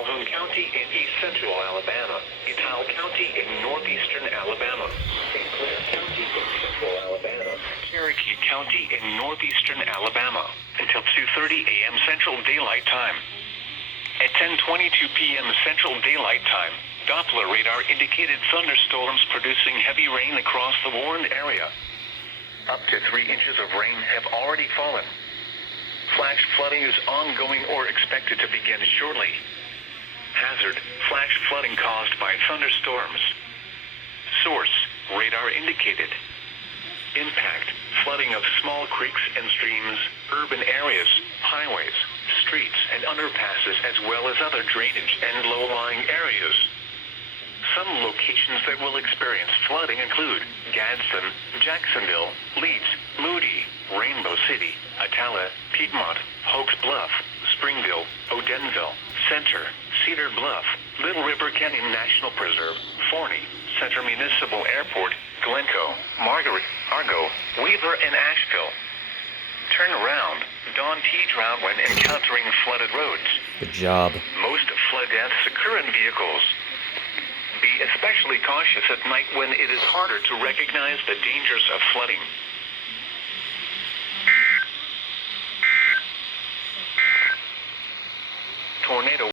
Calhoun County in east central Alabama, Utah County in northeastern Alabama, St. Clair County in central Alabama, Cherokee County in northeastern Alabama, until 2:30 a.m. Central Daylight Time. At 10:22 p.m. Central Daylight Time, Doppler radar indicated thunderstorms producing heavy rain across the warned area. Up to 3 inches of rain have already fallen. Flash flooding is ongoing or expected to begin shortly. Hazard, flash flooding caused by thunderstorms. Source, radar indicated. Impact, flooding of small creeks and streams, urban areas, highways, streets and underpasses, as well as other drainage and low-lying areas. Some locations that will experience flooding include Gadsden, Jacksonville, Leeds, Moody, Rainbow City, Attala, Piedmont, Hoax Bluff, Springville, Odenville, Center, Cedar Bluff, Little River Canyon National Preserve, Forney, Center Municipal Airport, Glencoe, Marguerite, Argo, Weaver, and Asheville. Turn around. Don't drown when encountering flooded roads. Good job. Most flood deaths occur in vehicles. Be especially cautious at night when it is harder to recognize the dangers of flooding. Tornado